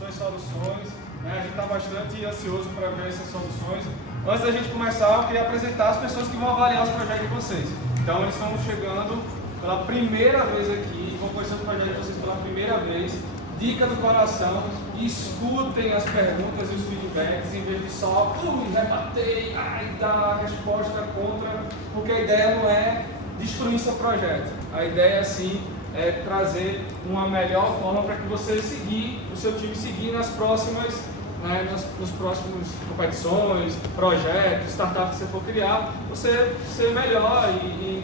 suas soluções. Né? A gente está bastante ansioso para ver essas soluções. Antes da gente começar, eu queria apresentar as pessoas que vão avaliar os projetos de vocês. Então, eles estão chegando pela primeira vez aqui, vão conhecer o projeto de vocês pela primeira vez. Dica do coração, escutem as perguntas e os feedbacks, em vez de só rebater, dar resposta contra, porque a ideia não é destruir seu projeto. A ideia, sim, é trazer uma melhor forma para que você seguir, o seu time seguir nas próximas, né, nos próximos competições, projetos, startups que você for criar, você ser melhor e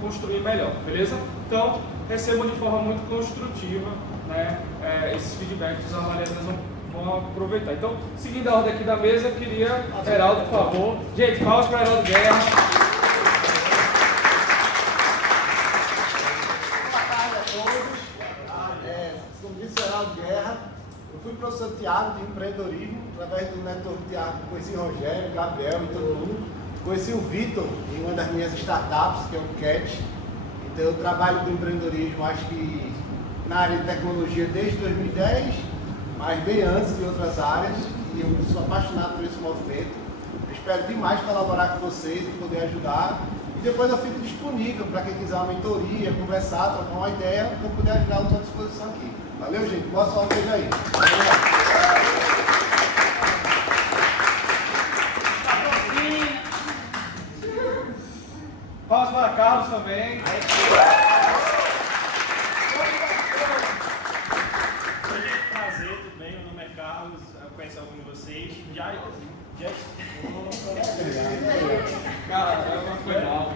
construir melhor, beleza? Então, recebam de forma muito construtiva, né, esses feedbacks, os avaliadores vão aproveitar. Então, seguindo a ordem aqui da mesa, eu queria, Heraldo, por favor. Gente, palmas para Heraldo Guerra. Boa tarde a todos. Como disse Heraldo Guerra, eu fui professor de Tiago de empreendedorismo, através do network Tiago, conheci o Rogério, o Gabriel e todo mundo. Conheci o Vitor em uma das minhas startups, que é o CAT. Então, eu trabalho com empreendedorismo, acho que na área de tecnologia desde 2010, mas bem antes em outras áreas, e eu sou apaixonado por esse movimento. Eu espero demais colaborar com vocês e poder ajudar. E depois eu fico disponível para quem quiser uma mentoria, conversar, trocar uma ideia, que eu puder ajudar, eu estou à disposição aqui. Valeu, gente. Boa sorte aí. Palmas para Carlos também. Prazer, tudo bem? Meu nome é Carlos, eu conheço alguns de vocês. Cara, foi mal.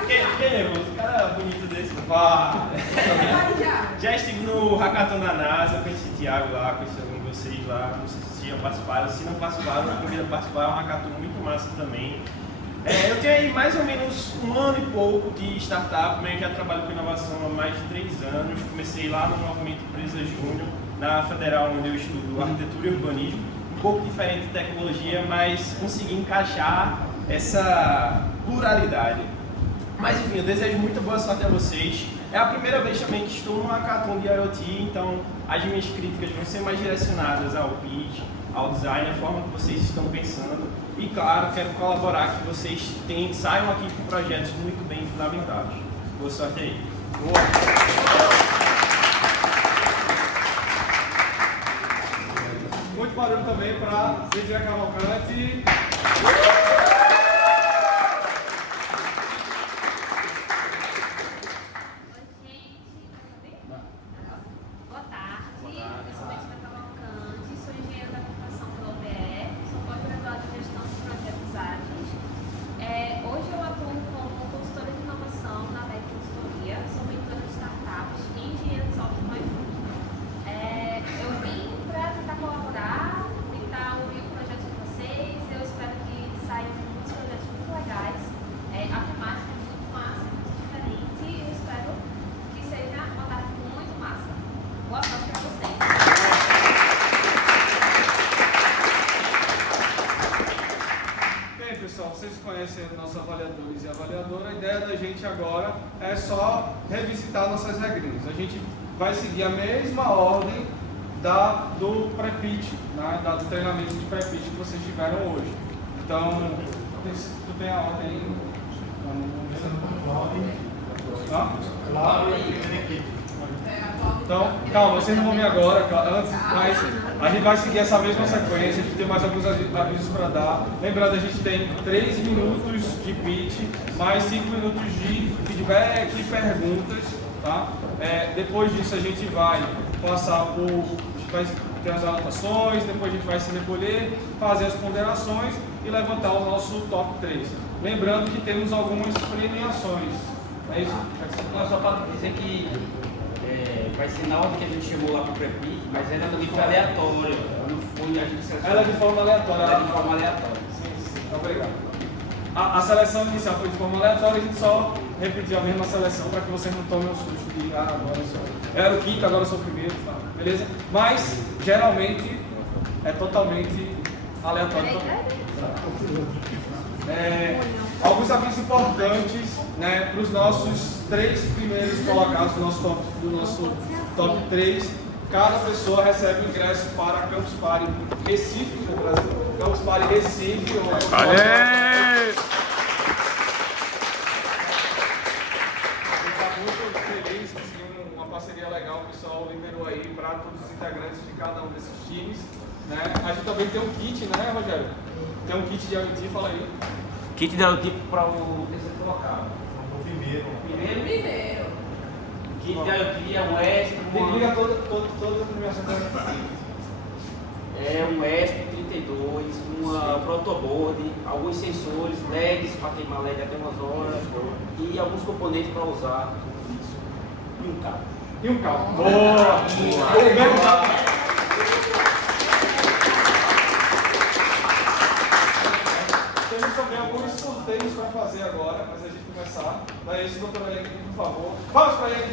Fiquei nervoso, um cara bonito desse. Já estive no Hackathon da NASA, conheci o Thiago lá, conheci alguns de vocês lá. Não sei se já participaram, se não participaram, eu convido a participar. É um Hackathon muito massa também. Eu tenho aí mais ou menos um ano e pouco de startup, mas já trabalho com inovação há mais de 3 anos. Comecei lá no Movimento Empresa Júnior, na Federal, onde eu estudo arquitetura e urbanismo. Um pouco diferente de tecnologia, mas consegui encaixar essa pluralidade. Mas enfim, eu desejo muita boa sorte a vocês. É a primeira vez também que estou no Hackathon de IoT, então as minhas críticas vão ser mais direcionadas ao pitch, ao design, a forma que vocês estão pensando. E claro, quero colaborar que vocês saiam aqui com projetos muito bem fundamentados. Boa sorte aí. Boa. Muito barulho também para Lídia Cavalcante. Vocês conhecem nossos avaliadores e avaliadora, a ideia da gente agora é só revisitar nossas regrinhas. A gente vai seguir a mesma ordem do pré-pitch, né, do treinamento de pré-pitch que vocês tiveram hoje. Então, tu tem a ordem aí? Então, calma, vocês não vão vir agora, antes, mas a gente vai seguir essa mesma sequência, a gente tem mais alguns avisos para dar. Lembrando, a gente tem 3 minutos de pitch, mais 5 minutos de feedback e perguntas, tá? Depois disso a gente vai passar por... A gente vai ter as anotações, depois a gente vai se recolher, fazer as ponderações e levantar o nosso top 3. Lembrando que temos algumas premiações, não é isso? Não, só para dizer que vai ser na ordem que a gente chegou lá para o pré-pitch, mas ela também foi aleatória. Ela não foi, a gente selecionou. Ela é de forma aleatória. Ela é de forma aleatória. Sim. Obrigado. A seleção inicial foi de forma aleatória, a gente só repetiu a mesma seleção para que vocês não tomem o susto de agora eu era o quinto, agora eu sou o primeiro, tá? Beleza? Mas geralmente é totalmente aleatório também. Alguns avisos importantes, né, para os nossos 3 primeiros colocados do nosso top 3. cada pessoa recebe um ingresso para a Campus Party Recife, no Brasil. Campus Party Recife. Uma parceria legal, o pessoal liberou aí para todos os integrantes de cada um desses times, né? A gente também tem um kit, né, Rogério? Tem um kit de IoT, fala aí. Kit de IoT para o terceiro colocado. Primeiro. Kit de IoT é um ESP. Liga toda a premiação da É um ESP32, uma protoboard, alguns sensores, LEDs para queimar LED até umas horas e alguns componentes para usar. E um cabo. E um carro. Boa! Temos também alguns sorteios para fazer agora, antes da gente começar. Daí, se doutora Helena, por favor. Vamos para ele,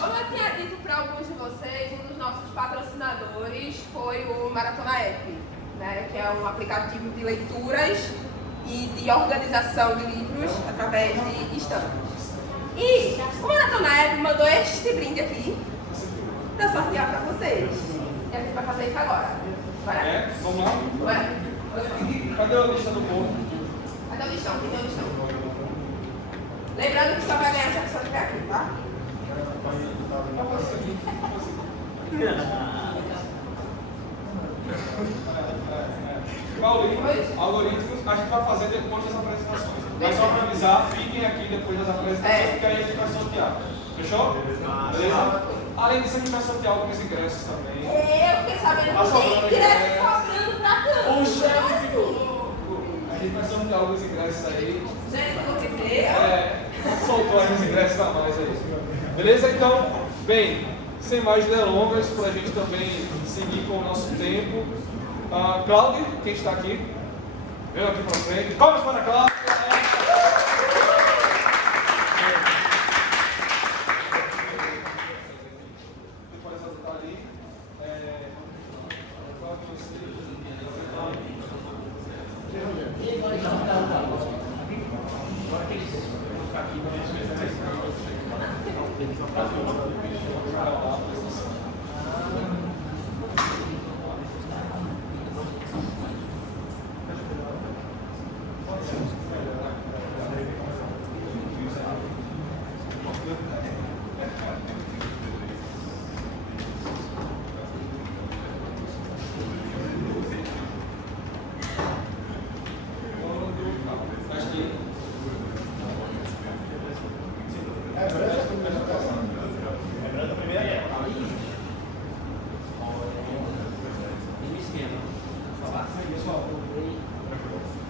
Como eu tinha dito para alguns de vocês, um dos nossos patrocinadores foi o Maratona App, né, que é um aplicativo de leituras e de organização de livros através de estantes. E o Maratona App mandou este brinde aqui para sortear para vocês. E a gente vai fazer isso agora. Bora? É, vamos lá? Bora. Cadê a lista do povo? Cadê o listão? Cadê o listão? Lembrando que só vai ganhar se a pessoa estiver aqui, tá? Algoritmos, a gente vai fazer depois das apresentações. Mas só para avisar, fiquem aqui depois das apresentações, porque aí a gente vai sortear. Fechou? Beleza? Além disso, a gente vai sortear alguns ingressos também. Eu fiquei sabendo Tá que sobrando tem ingresso ingresso. sobrando pra câmera. O chefe ficou. A gente vai sortear alguns ingressos aí. Gente, enlouqueceu. Soltou aí uns ingressos a mais aí. Beleza? Então, bem, sem mais delongas, para a gente também seguir com o nosso tempo. Cláudio, quem está aqui? Vem aqui para frente. Vamos para a Cláudia! Depois ela está ali.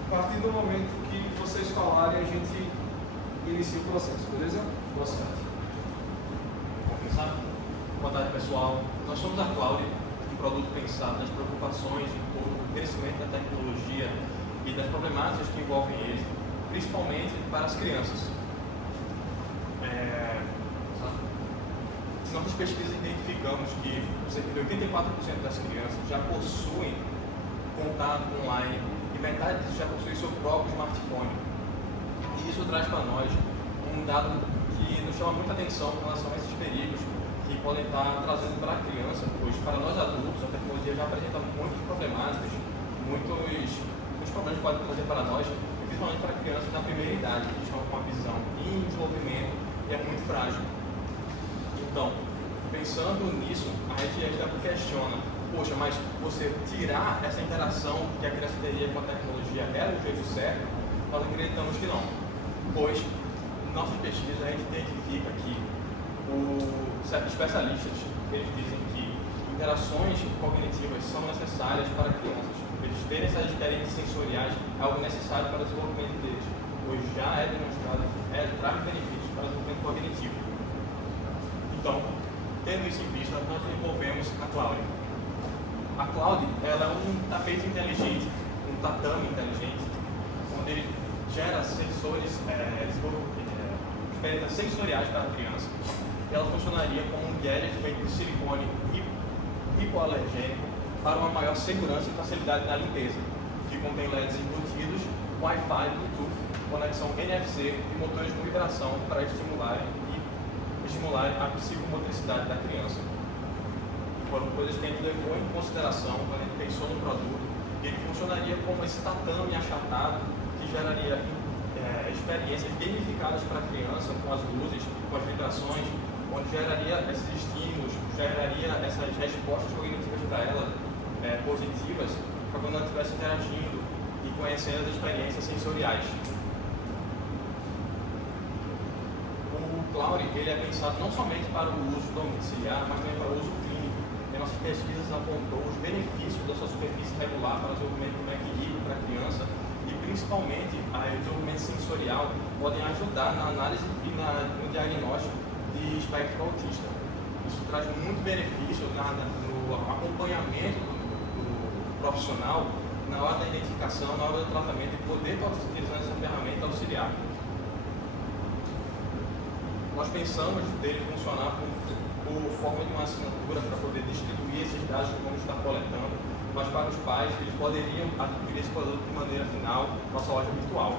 A partir do momento que vocês falarem, a gente inicia o processo, beleza? Boa sorte. Boa tarde, pessoal. Nós somos a Cláudia, um produto pensado nas preocupações do crescimento da tecnologia e das problemáticas que envolvem ele, principalmente para as crianças. Nossas pesquisas identificamos que cerca de 84% das crianças já possuem contato online e metade já possui seu próprio smartphone. E isso traz para nós um dado que nos chama muita atenção com relação a esses perigos que podem estar trazendo para a criança, pois para nós adultos a tecnologia já apresenta muitas problemáticas, muitos problemas que podem trazer para nós, principalmente para crianças na primeira idade, que estão com a visão em desenvolvimento e é muito frágil. Então, pensando nisso, a gente questiona, poxa, mas você tirar essa interação que a criança teria com a tecnologia é o jeito certo? Nós acreditamos que não, pois nossas pesquisas a gente identifica que certos especialistas, eles dizem que interações cognitivas são necessárias para crianças. Eles terem essas experiências sensoriais é algo necessário para o desenvolvimento deles, pois já é demonstrado, traz benefícios para o desenvolvimento cognitivo. Então, tendo isso em vista, nós desenvolvemos a Cláudia. A Cláudia, ela é um tapete inteligente, um tatame inteligente, onde ele gera sensores, experiências sensoriais para a criança. Ela funcionaria como um gadget feito de silicone hipoalergênico para uma maior segurança e facilidade na limpeza. que contém LEDs embutidos, Wi-Fi, Bluetooth, conexão NFC e motores de vibração para estimular a psicomotricidade da criança. Foram coisas que a gente levou em consideração quando a gente pensou no produto. Ele funcionaria como esse tatame achatado que geraria experiências gamificadas para a criança com as luzes, com as vibrações, onde geraria esses estímulos, geraria essas respostas cognitivas para ela positivas, para quando ela estivesse interagindo e conhecendo as experiências sensoriais. O Cloud ele é pensado não somente para o uso domiciliar, mas também para o uso clínico. Em nossas pesquisas apontou os benefícios da sua superfície regular para o desenvolvimento do equilíbrio para a criança e principalmente o desenvolvimento sensorial podem ajudar na análise e no diagnóstico de espectro autista. Isso traz muito benefício no acompanhamento do profissional na hora da identificação, na hora do tratamento e poder estar utilizando essa ferramenta auxiliar. Nós pensamos dele funcionar por forma de uma assinatura para poder distribuir esses dados que vamos estar coletando, mas para os pais eles poderiam adquirir esse produto de maneira final na nossa loja virtual.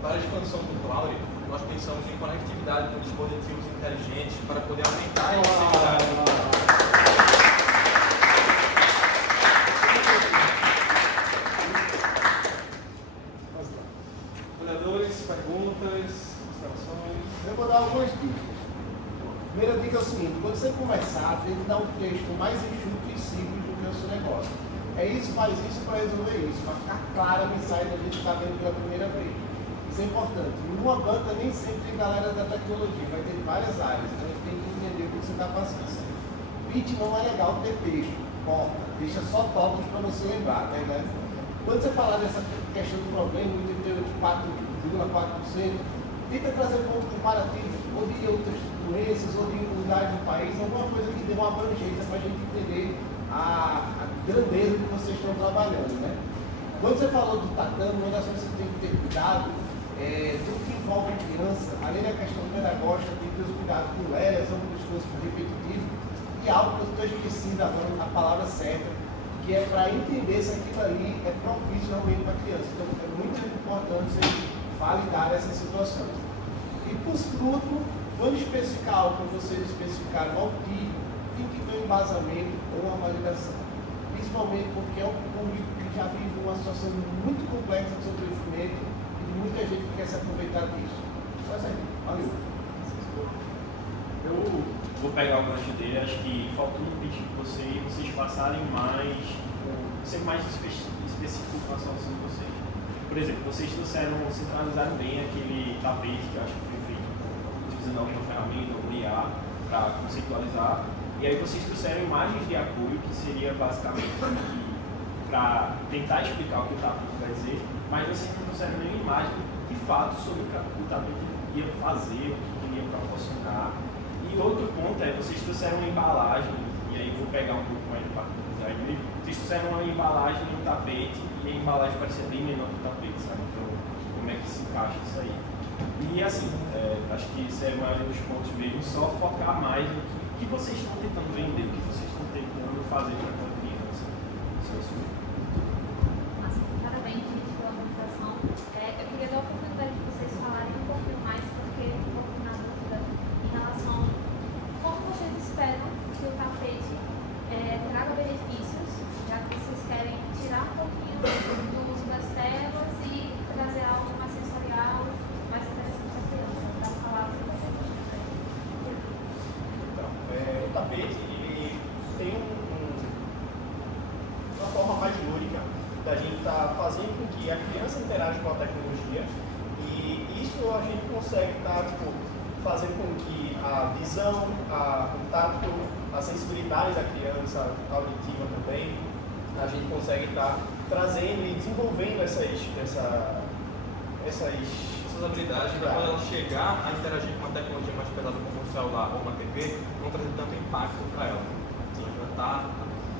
Para a expansão do Cloud, nós pensamos em conectividade com dispositivos inteligentes para poder aumentar a efetividade. Perguntas, observações? Eu vou dar algumas dicas. Primeira dica é o seguinte: quando você começar, tem que dar um texto mais enxuto e simples do que o seu negócio. É isso, faz isso para resolver isso, para ficar clara a mensagem da gente que está vendo pela primeira vez. Isso é importante. Em uma banca nem sempre tem galera da tecnologia, vai ter várias áreas, então a gente tem que entender o que você está passando. Pitch não é legal ter texto, corta, deixa só tópicos para você lembrar, tá ligado? Quando você falar dessa questão do problema, o 88,4%, tenta trazer ponto comparativo, ou de outras doenças, ou de unidades do país, alguma coisa que dê uma abrangência para a gente entender a grandeza que vocês estão trabalhando, né? Quando você falou do tatame, uma das coisas que você tem que ter cuidado tudo que envolve criança, além da questão pedagógica, tem que ter os cuidados com elas, ou com o esforço repetitivo, e algo que eu estou esquecendo agora, a palavra certa, que é para entender se aquilo ali é propício realmente para a criança. Então é muito importante você validar essas situações. E por último, quando especificar algo que vocês especificaram ao autismo, tem que ter um embasamento ou uma validação. Principalmente porque é um público que já vive uma situação muito complexa de sofrimento e muita gente que quer se aproveitar disso. Só isso aí. Valeu. Eu vou pegar o gancho dele, acho que faltou um pitch de vocês passarem mais, ser mais específico com a solução de vocês. Por exemplo, vocês centralizaram bem aquele tapete que eu acho que foi feito utilizando alguma ferramenta, algum IA, para conceitualizar. E aí vocês trouxeram imagens de apoio, que seria basicamente para tentar explicar o que o tapete vai dizer, mas vocês não trouxeram nenhuma imagem de fato sobre o que o tapete ia fazer, o que ele ia proporcionar. E outro ponto é, vocês trouxeram uma embalagem, e aí eu vou pegar um pouco mais de parte do design mesmo, vocês trouxeram uma embalagem no tapete, e a embalagem parecia bem menor que o tapete, sabe? Então, como é que se encaixa isso aí? E assim, acho que isso é mais um dos pontos mesmo, só focar mais no que vocês estão tentando vender, o que vocês estão tentando fazer para aquela criança. Parabéns, gente, pela apresentação. Eu queria dar a oportunidade de vocês falarem um pouquinho mais, porque eu fiquei um pouco na dúvida em relação a como vocês esperam que o tapete traga benefícios, já que vocês querem tirar um pouquinho do uso das telas e trazer algo mais sensorial, mais interessante para a criança. Dá para falar o que vocês acham? Então, o tapete ele tem uma forma mais lúdica da gente estar fazendo com que a criança interaja com a tecnologia, e isso a gente consegue estar fazendo com que a visão, o tato, a sensibilidade da criança, a auditiva também, a gente consegue estar trazendo e desenvolvendo essas habilidades para quando ela chegar a interagir com uma tecnologia mais pesada como um celular ou uma TV, não trazer tanto impacto para ela. Ela já está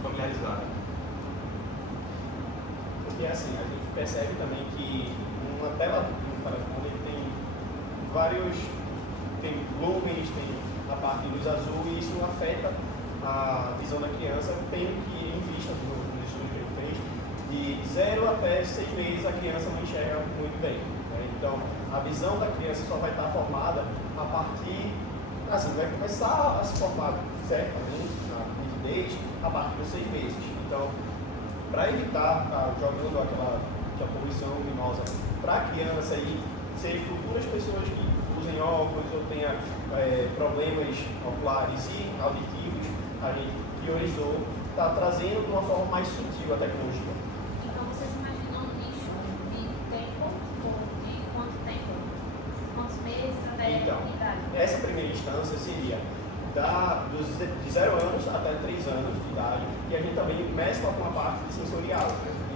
familiarizada. Porque assim, a gente percebe também que uma tela do telefone tem lumens, tem a parte de luz azul, e isso afeta a visão da criança, tendo que ir em vista do estudo que ele fez, de 0 até 6 meses a criança não enxerga muito bem. Né? Então, a visão da criança só vai estar formada a partir, assim, vai começar a se formar certamente na nitidez a partir dos 6 meses. Então, para evitar jogando aquela poluição luminosa para a criança e ser futuras pessoas que usem óculos ou tenham problemas oculares e auditivos, a gente priorizou estar trazendo de uma forma mais sutil a tecnologia. Então vocês imaginam um nicho de tempo, ou de quanto tempo? Quantos meses até Então, a idade? essa primeira instância seria de 0 anos até 3 anos de idade, e a gente também mescla com a parte sensorial.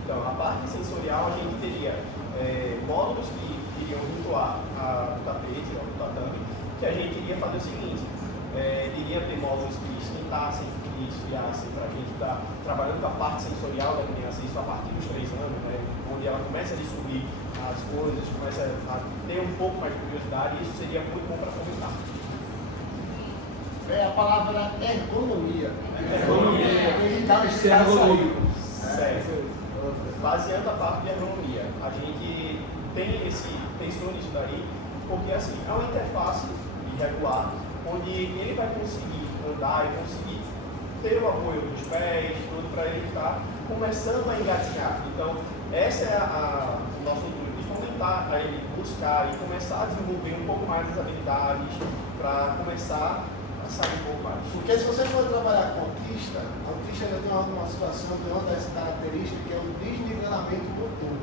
Então, a parte sensorial a gente teria módulos que iriam vincular o tapete, o tatame, que a gente iria fazer o seguinte, iria ter módulos que esquentassem, que esfriassem, para a gente estar trabalhando com a parte sensorial da criança, isso a partir dos 3 anos, né, onde ela começa a descobrir as coisas, começa a ter um pouco mais de curiosidade, e isso seria muito bom para fomentar. É a palavra ergonomia. Ergonomia. Ele dá um Ser ergonômico. Certo. Baseando a parte de ergonomia, a gente pensou nisso daí, porque assim, é uma interface regular, onde ele vai conseguir andar e conseguir ter o apoio dos pés, tudo para ele estar começando a engatinhar. Então, essa é o nosso intuito, de fomentar a ele buscar e começar a desenvolver um pouco mais as habilidades, para começar a sair um pouco mais. Porque se você for trabalhar com autista ainda tem uma situação, tem uma dessas características que é o desnivelamento motor.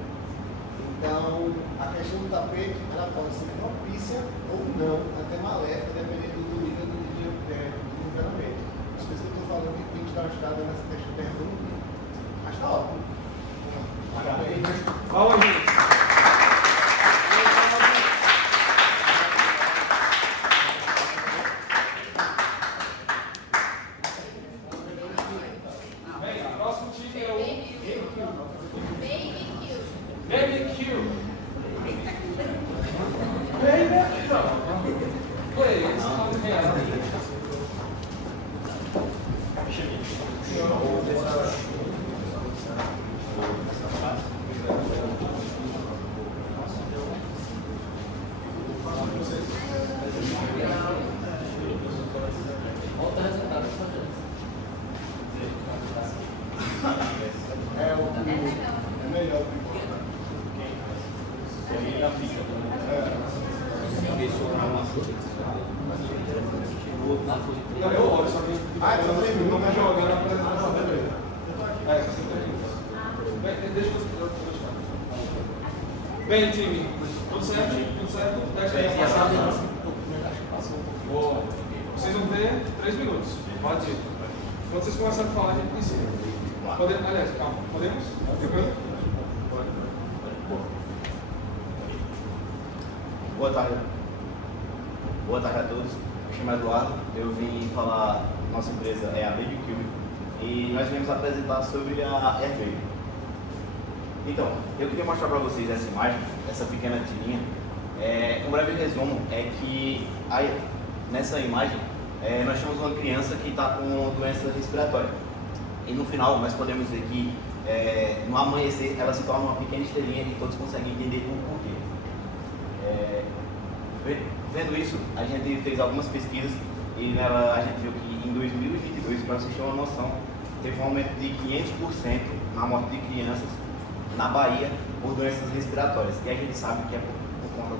Então, a questão do tapete, ela pode ser propícia ou não, até maléfica, dependendo do nível do desnivelamento. Por isso que eu estou falando que tem que estar ajustado nessa questão da ergonomia. Mas está ótimo. Parabéns. Vamos, gente. Bem, time, tudo certo? Tudo certo? Teste aí, boa. Vocês vão ter 3 minutos. Pode ir. Quando vocês começarem a falar, a gente inicia. Aliás, calma. Podemos? Tranquilo? Boa tarde. Boa tarde a todos. Me chamo Eduardo. Eu vim falar, nossa empresa é a BabyQ e nós viemos apresentar sobre a AirBaby. Então, eu queria mostrar para vocês essa imagem, essa pequena tirinha. Um breve resumo é que nessa imagem nós temos uma criança que está com doença respiratória. E no final nós podemos ver que no amanhecer ela se torna uma pequena estrelinha e todos conseguem entender o porquê. Vendo isso, a gente fez algumas pesquisas e nela a gente viu que em 2022, para vocês terem uma noção, teve um aumento de 500% na morte de crianças na Bahia por doenças respiratórias. E a gente sabe que é por conta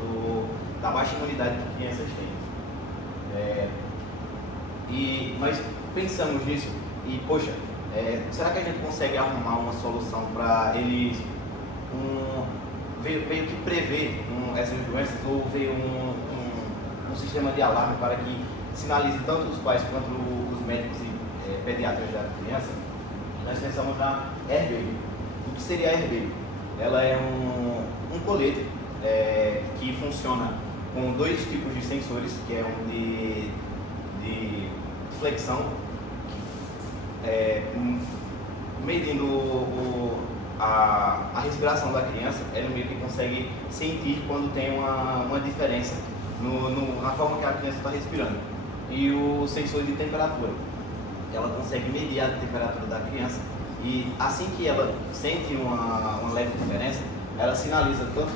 da baixa imunidade que crianças têm. E nós pensamos nisso e, poxa, será que a gente consegue arrumar uma solução para eles meio que prever essas doenças ou ver um sistema de alarme para que sinalize tanto os pais quanto os médicos e pediatras da criança? Nós pensamos na AirBaby. O que seria a AirBaby? Ela é um colete que funciona com 2 tipos de sensores, que é um de flexão, medindo a respiração da criança. Ele meio que consegue sentir quando tem uma diferença na forma que a criança está respirando. E o sensor de temperatura. ela consegue medir a temperatura da criança e assim que ela sente uma leve diferença, ela sinaliza tanto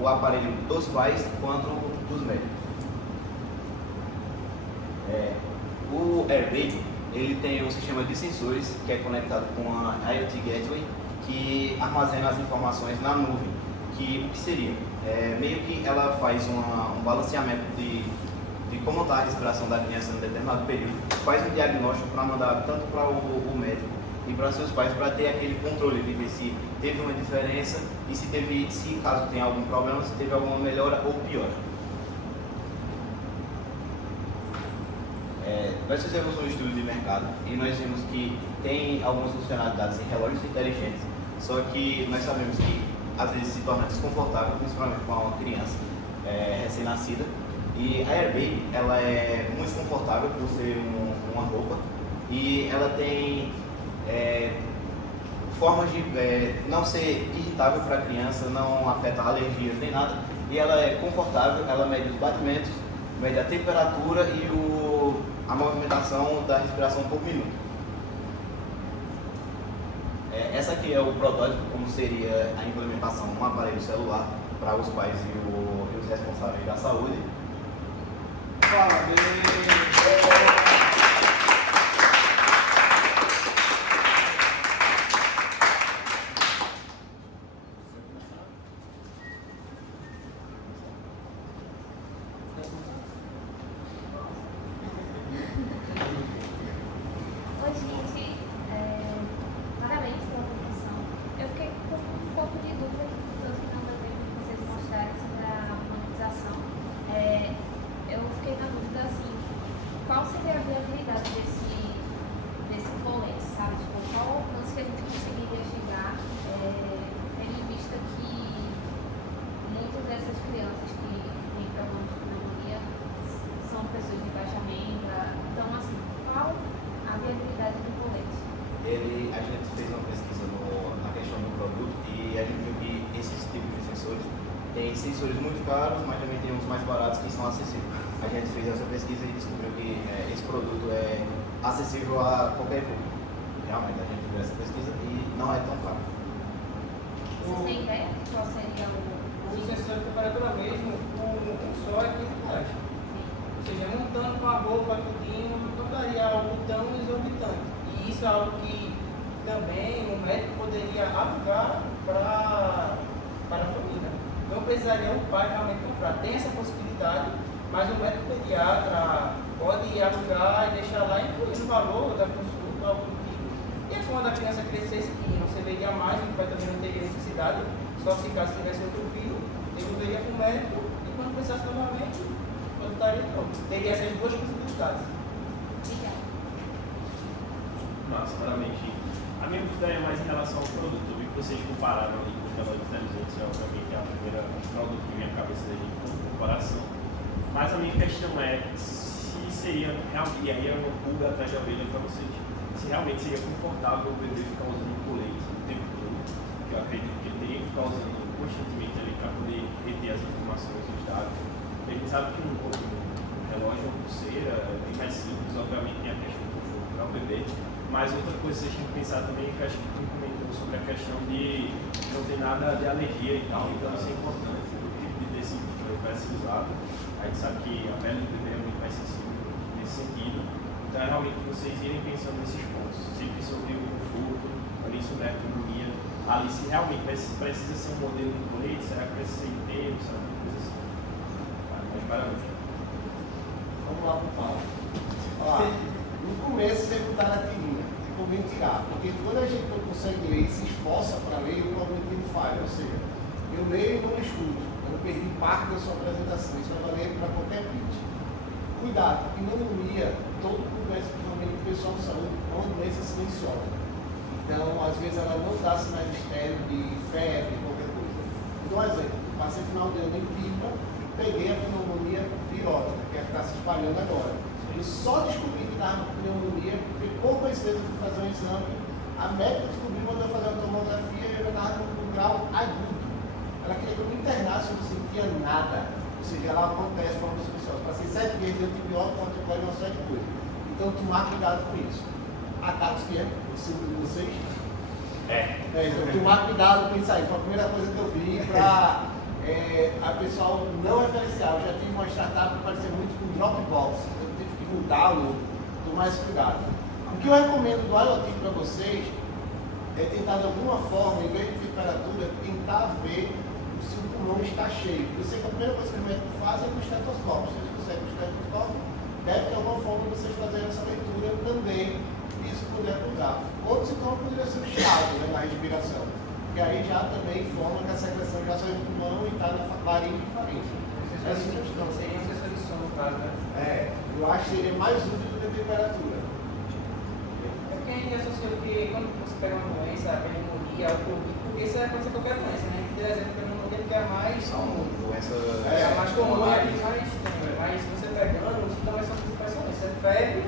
o aparelho dos pais quanto dos médicos. O AirBaby, ele tem um sistema de sensores que é conectado com a IoT Gateway, que armazena as informações na nuvem. O que seria? Meio que ela faz um balanceamento de como está a respiração da criança em um determinado período, faz um diagnóstico para mandar tanto para o médico e para seus pais, para ter aquele controle de ver se teve uma diferença e se caso tenha algum problema, se teve alguma melhora ou piora. Nós fizemos um estudo de mercado e nós vimos que tem algumas funcionalidades em relógios inteligentes, só que nós sabemos que às vezes se torna desconfortável, principalmente com uma criança recém-nascida. E a AirBaby, ela é muito confortável por ser uma roupa e ela tem formas de não ser irritável para a criança, não afeta alergias nem nada. E ela é confortável, ela mede os batimentos, mede a temperatura e a movimentação da respiração por minuto. Essa aqui é o protótipo, como seria a implementação no aparelho celular para os pais e os responsáveis da saúde. Oi, gente. Parabéns pela apresentação. Eu fiquei com um pouco de dúvida no final do tempo que vocês mostraram sobre a monetização. Eu fiquei na dúvida assim, qual seria a viabilidade desse colete, sabe? Tipo, qual o alcance que a gente conseguiria chegar, tendo em vista que muitas dessas crianças que têm problemas de pneumonia são pessoas de baixa renda. Então, assim, qual a viabilidade do colete? A gente fez uma pesquisa na questão do produto e a gente viu que esses tipos de sensores tem sensores muito caros, mas também tem uns mais baratos que são acessíveis. A gente fez essa pesquisa e descobriu que esse produto é acessível a qualquer público. Realmente, a gente fez essa pesquisa e não é tão caro. Vocês têm ideia de qual seria O sensor de temperatura mesmo, um só é 15 reais. Ou seja, montando com a roupa, tudinho, não daria algo tão exorbitante. E isso é algo que também o médico poderia alugar para a família. Não precisaria o pai realmente comprar. Tem essa possibilidade, mas o médico pediatra pode alugar e deixar lá incluindo o valor da consulta, algo do tipo. E é quando a criança crescesse, que não se veria mais, o pai também não teria necessidade, só se caso tivesse outro filho, devolveria para o médico e quando precisasse novamente, voltaria de novo. Teria essas duas possibilidades. Obrigada. Nossa, claramente. A minha dúvida é mais em relação ao produto. Eu vi que vocês compararam ali com o relógio inteligente, obviamente é a primeira produto que vem à cabeça da gente como comparação. Mas a minha questão é se seria realmente, e aí é uma pulga atrás de orelha para vocês, se realmente seria confortável o bebê ficar usando um colete o tempo todo, que eu acredito que ele teria que ficar usando constantemente ali para poder reter as informações, os dados. Porque a gente sabe que um relógio, uma pulseira, é bem mais simples, obviamente tem a questão do conforto para o bebê. Mas outra coisa que vocês têm que pensar também, que acho que tu comentou sobre a questão de não ter nada de alergia e tal, então isso é importante. O tipo de tecido que vai ser usado, a gente sabe que a pele do bebê é muito mais sensível nesse sentido. Então é realmente vocês irem pensando nesses pontos, sempre sobre o conforto, ali sobre a economia, ali se realmente precisa ser um modelo de colete, será que precisa ser inteiro, será que coisa assim. Mas parabéns. Vamos lá pro Paulo. No começo sempre está na tirinha, tem como tirar, porque quando a gente não consegue ler e se esforça para ler, o cognitivo falha. Ou seja, eu leio e não escuto, eu perdi parte da sua apresentação, isso vai valer para qualquer pitch. Cuidado, pneumonia, todo mundo conhece, principalmente o pessoal de saúde, é uma doença silenciosa. Então, às vezes ela não dá sinais externos de febre, qualquer coisa. Então, um exemplo, passei final de ano em Pipa, peguei a pneumonia virótica, que é a que está se espalhando agora. Eu só descobri que estava com pneumonia, porque por coincidência eu fui fazer um exame, a médica descobriu quando eu fazia a tomografia e eu já estava com um grau agudo. Ela queria que eu me internasse, eu não sentia nada. Ou seja, ela acontece de forma silenciosa. Passei 7 meses de antibiótico, antibiótico, uma série de coisas. Então, tomar cuidado com isso. ataques que é possível de vocês. Então tomar cuidado com isso aí. Foi a primeira coisa que eu vi para a pessoal não referencial. Eu já tive uma startup que parecia muito com Dropbox, então eu tive que mudar o tomar esse cuidado. O que eu recomendo do IoT para vocês é tentar de alguma forma, em vez de temperatura, tentar ver se o pulmão está cheio. Eu sei que a primeira coisa que o médico faz é com o estetoscópio. Se vocês conseguem o estetoscópio, deve ter alguma forma de vocês fazerem essa leitura também, e isso puder mudar. Outro sintoma poderia ser o estado, né, na respiração, que aí já também informa que a secreção já saiu do pulmão e está na laringe e faringe. Essa sugestão Seria um sensor de som, no caso, né? eu acho que seria mais útil do que a temperatura. É porque a gente associa que quando você pega uma doença, a pneumonia, o Covid, porque isso pode ser qualquer doença, né? Por exemplo, a pneumonia que é a mais comum. É a mais comum, é a que mais tem. Mas você pegando, os sintomas são principais são esses. É febre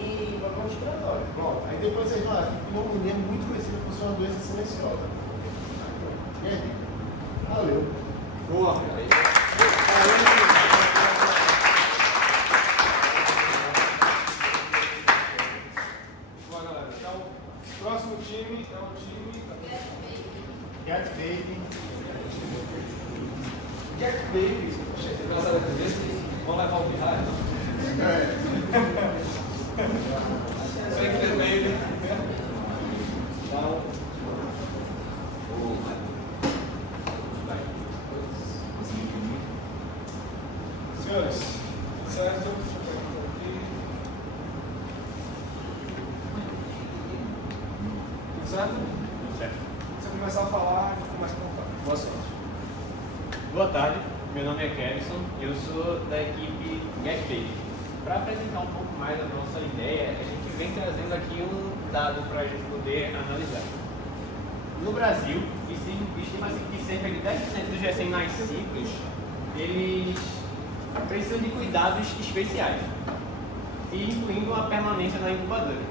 e problema respiratório. Bom, aí depois vocês vão que pneumonia é muito conhecida por ser uma doença silenciosa. E aí? Valeu. Boa. Boa, galera. Então, o próximo time é o time Get Baby. Get Baby. Nossa, vamos levar o pirraia? Sem ter baby. Então, senhores, certo? Deixa eu pegar aqui. Tudo certo? Certo. Se eu começar a falar, a gente começa a contar. Boa sorte. Boa tarde, meu nome é Kevson e eu sou da equipe GetBaby. Para apresentar um pouco mais a nossa ideia, a gente vem trazendo aqui um dado para a gente poder analisar. No Brasil, estima-se que cerca de 10% dos recém-nascidos eles precisam de cuidados especiais, e incluindo a permanência na incubadora.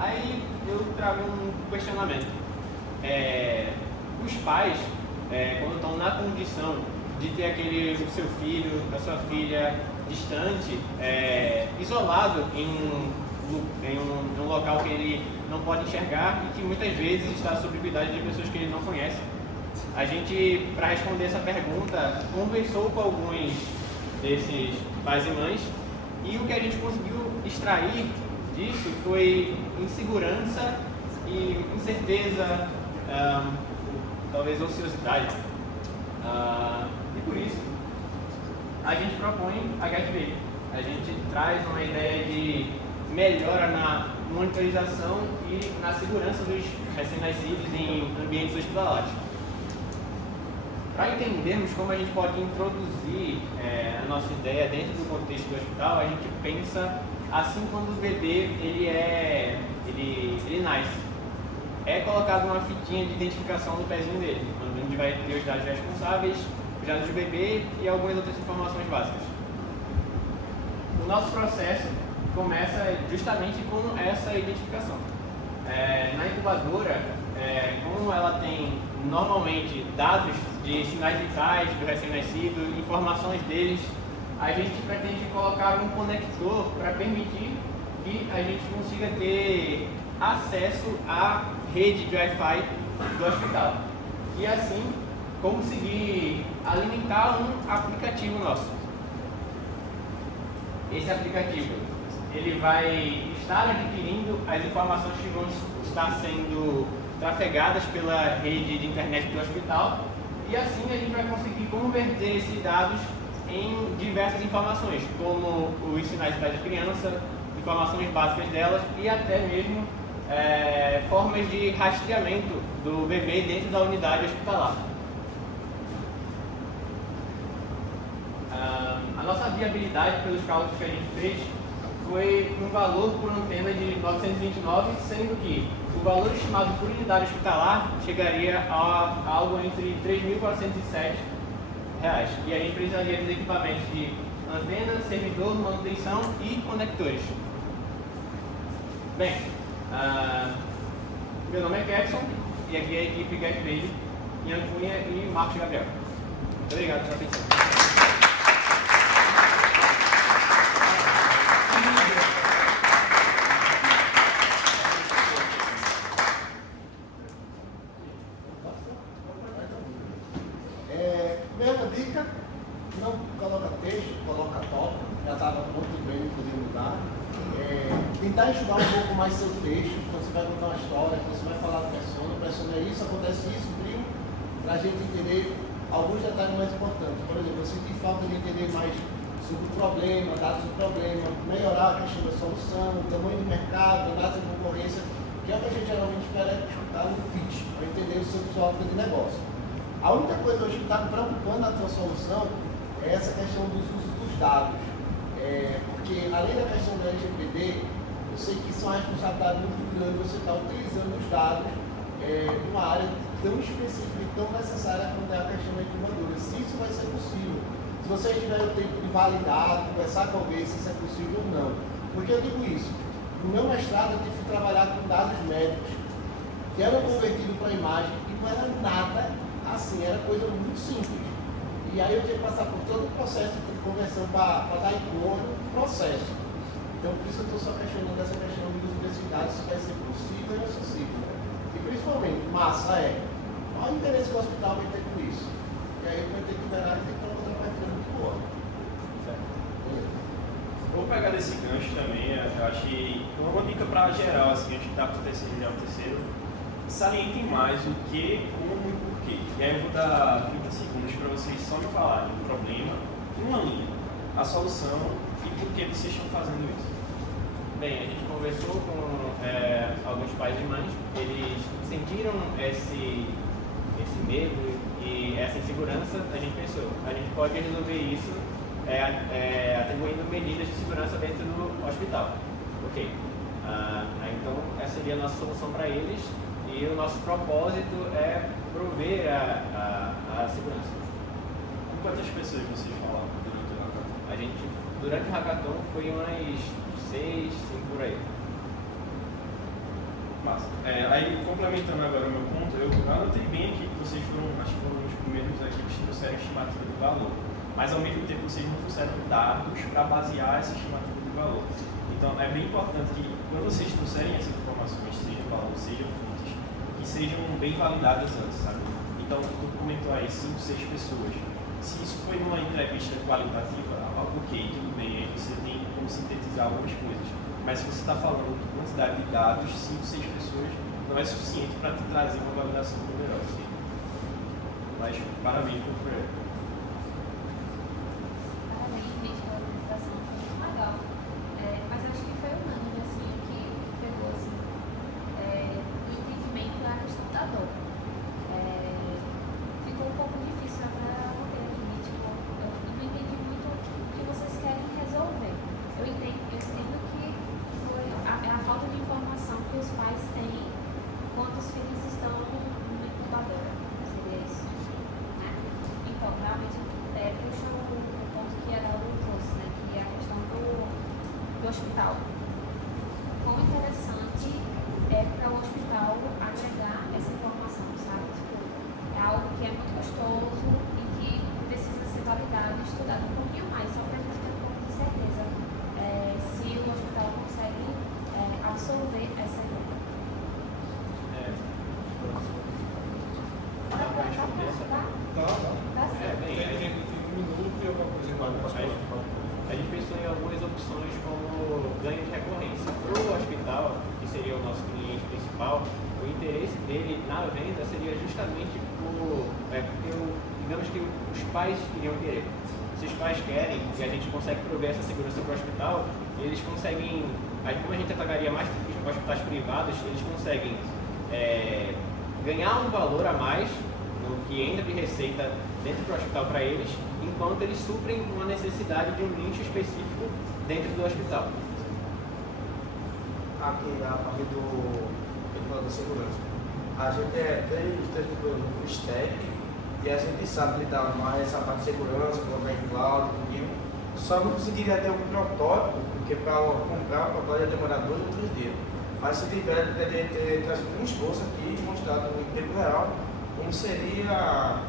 Aí eu trago um questionamento. Os pais, quando estão na condição de ter o seu filho, a sua filha distante, isolado em um local que ele não pode enxergar e que muitas vezes está sob cuidado de pessoas que ele não conhece. A gente, para responder essa pergunta, conversou com alguns desses pais e mães e o que a gente conseguiu extrair disso foi insegurança e incerteza, talvez ociosidade. E por isso, a gente propõe a GetBaby. A gente traz uma ideia de melhora na monitorização e na segurança dos recém-nascidos em ambientes hospitalares. Para entendermos como a gente pode introduzir a nossa ideia dentro do contexto do hospital, a gente pensa assim quando o bebê ele nasce. É colocado uma fitinha de identificação no pezinho dele, onde a gente vai ter os dados responsáveis, os dados do bebê e algumas outras informações básicas. O nosso processo começa justamente com essa identificação. Na incubadora, como ela tem normalmente dados de sinais vitais do recém-nascido, informações deles, a gente pretende colocar um conector para permitir que a gente consiga ter acesso à rede de Wi-Fi do hospital e assim conseguir alimentar um aplicativo nosso. Esse aplicativo ele vai estar adquirindo as informações que vão estar sendo trafegadas pela rede de internet do hospital e assim a gente vai conseguir converter esses dados em diversas informações, como os sinais vitais da criança, informações básicas delas e até mesmo formas de rastreamento do bebê dentro da unidade hospitalar. A nossa viabilidade pelos cálculos que a gente fez foi um valor por antena de 929, sendo que o valor estimado por unidade hospitalar chegaria a algo entre R$ 3.407. E a gente precisaria dos equipamentos de antena, servidor, manutenção e conectores. Bem, meu nome é Kevson e aqui é a equipe GetBaby, Ian Cunha e Marcos Gabriel. Muito obrigado pela atenção. contexto, quando você vai contar uma história, quando você vai falar do persona é isso, acontece isso, primo, para a gente entender alguns detalhes mais importantes. Por exemplo, eu senti falta de entender mais sobre o problema, dados do problema, melhorar a questão da solução, o tamanho do mercado, dados de concorrência, que é o que a gente geralmente espera escutar no pitch, para entender o seu ótica de negócio. A única coisa hoje que está me preocupando na sua solução é essa questão dos usos dos dados. Porque além da questão do LGPD, eu sei que isso é uma responsabilidade muito grande você estar utilizando os dados numa área tão específica e tão necessária como é a questão da incubadora. Se isso vai ser possível, se vocês tiverem o tempo de validar, conversar com alguém se isso é possível ou não. Por que eu digo isso? No meu mestrado eu tive que trabalhar com dados médicos que eram convertidos para imagem e não era nada assim, era coisa muito simples. E aí eu tinha que passar por todo o processo de conversão para dar incluso no processo. Então por isso eu estou só questionando essa questão dos universidades, se vai ser possível ou acessível. E principalmente, massa qual o interesse que o hospital vai ter com isso? E aí vai ter que liberar e ter que ter uma contrapartida muito boa. Vou pegar desse gancho também, eu achei uma dica para geral, assim, acho que dá para o terceiro já o terceiro. Salientem mais o que, como e porquê. E aí eu vou dar 30 segundos para vocês só me falarem o problema, uma linha, a solução e por que vocês estão fazendo isso. Bem, a gente conversou com alguns pais e mães, eles sentiram esse medo e essa insegurança. A gente pensou, a gente pode resolver isso atribuindo medidas de segurança dentro do hospital. Ok, então essa seria a nossa solução para eles e o nosso propósito é prover a segurança. Com quantas pessoas vocês falaram durante o hackathon? Durante o hackathon foi umas 6, 5 por aí. Massa. Aí, complementando agora o meu ponto, eu anotei bem aqui que vocês foram, acho que foram os primeiros aqui que trouxeram estimativa de valor. Mas, ao mesmo tempo, vocês não trouxeram dados para basear essa estimativa de valor. Então, é bem importante que, quando vocês trouxerem essas informações, seja valor, seja fontes, que sejam bem validadas antes, sabe? Então, tu comentou aí 5, 6 pessoas. Se isso foi numa entrevista qualitativa, ok, tudo bem, aí você tem como sintetizar algumas coisas. Mas se você está falando de quantidade de dados, 5, 6 pessoas não é suficiente para te trazer uma validação poderosa. Mas parabéns pelo projeto. Parabéns, gente, pela apresentação, foi muito legal. Mas eu acho que foi unânime, assim, o que pegou, assim, o entendimento da questão da dor. Ficou um pouco difícil até manter aqui, tipo, eu não entendi muito o que vocês querem resolver. Eu entendo que foi a falta de informação que os pais têm quando os filhos estão no incubador. Seria isso, né? Então, realmente, puxa o ponto que a Dalu trouxe, né? Que é a questão do hospital. Quão interessante é para o hospital agregar essa informação, sabe? Tipo, é algo que é muito gostoso e que precisa ser validado e estudado um pouquinho mais, só para a gente ter um pouco de certeza se o hospital consegue absorver essa ideia. Tá certo. Bem, a gente tem um minuto e alguma coisa. A gente pensou em algumas opções como ganho de recorrência. Para o hospital, que seria o nosso cliente principal, o interesse dele na venda seria justamente porque digamos que os pais iriam querer. Se os pais querem e a gente consegue prover essa segurança para o hospital, eles conseguem, como a gente atacaria mais hospitais privados, eles conseguem ganhar um valor a mais no que entra de receita dentro do hospital para eles, enquanto eles suprem uma necessidade de um nicho específico dentro do hospital. Aqui, a parte da segurança. A gente tem 3 pessoas no full stack e a gente sabe lidar mais essa parte de segurança, colocar em cloud, tudinho. Só não conseguiria ter um protótipo, porque para comprar o protótipo ia demorar 2 ou 3 dias. Mas se tiver, poderia ter trazido um esforço aqui e mostrado em tempo real como seria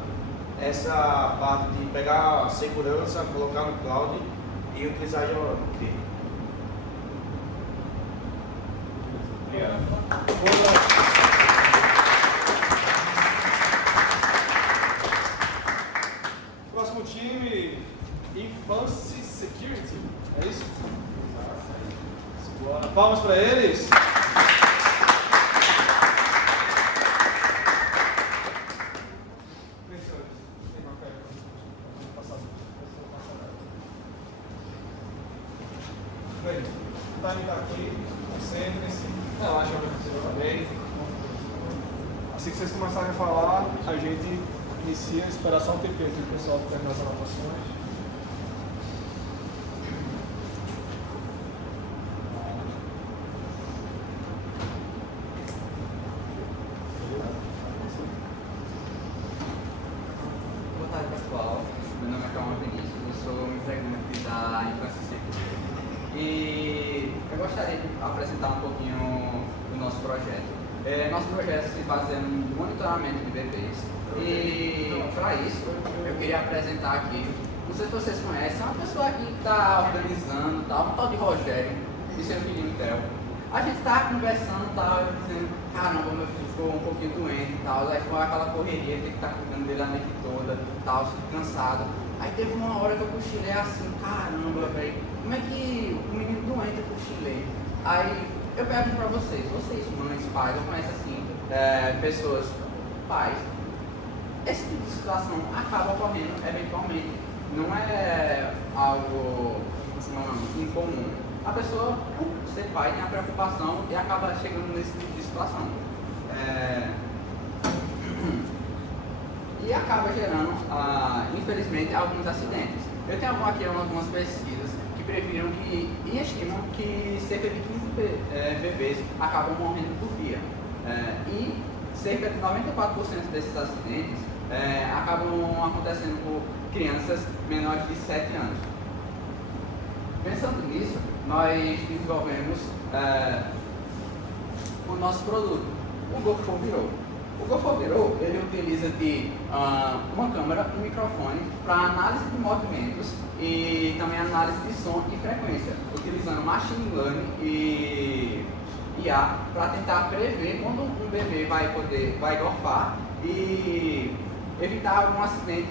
essa parte de pegar a segurança, colocar no cloud e utilizar a JavaScript. Obrigado. Próximo time, Infance Security, é isso? Palmas para eles. Assim que vocês começarem a falar, a gente inicia, esperar só um tempinho aqui o pessoal terminar as anotações. Boa tarde, pessoal. Meu nome é Calma Vinícius, eu sou um integrante da Infância Segura. E eu gostaria de apresentar um pouquinho do nosso projeto. Nosso projeto se baseia no monitoramento de bebês. E para isso, eu queria apresentar aqui, não sei se vocês conhecem, uma pessoa aqui que está organizando, um tal de Rogério e seu filhinho Theo. A gente estava conversando, dizendo, caramba, meu filho ficou um pouquinho doente e tal, aí foi aquela correria, tem que estar cuidando dele a noite toda, tal, cansado. Aí teve uma hora que eu cochilei assim, caramba, velho, como é que o menino doente eu cochilei? Aí eu pergunto pra vocês, mães, pais, eu conheço assim, pessoas, pais, esse tipo de situação acaba ocorrendo eventualmente, não é algo incomum. A pessoa, por ser pai, tem a preocupação e acaba chegando nesse tipo de situação. E acaba gerando, infelizmente, alguns acidentes. Eu tenho aqui algumas pesquisas que previram e estimam que cerca de 15 bebês acabam morrendo por dia. E cerca de 94% desses acidentes acabam acontecendo por crianças menores de 7 anos. Pensando nisso, nós desenvolvemos o nosso produto, o GoFoViro. O GoFoViro, ele utiliza de uma câmera e um microfone para análise de movimentos e também análise de som e frequência, utilizando machine learning e IA para tentar prever quando um bebê vai gorfar e evitar algum acidente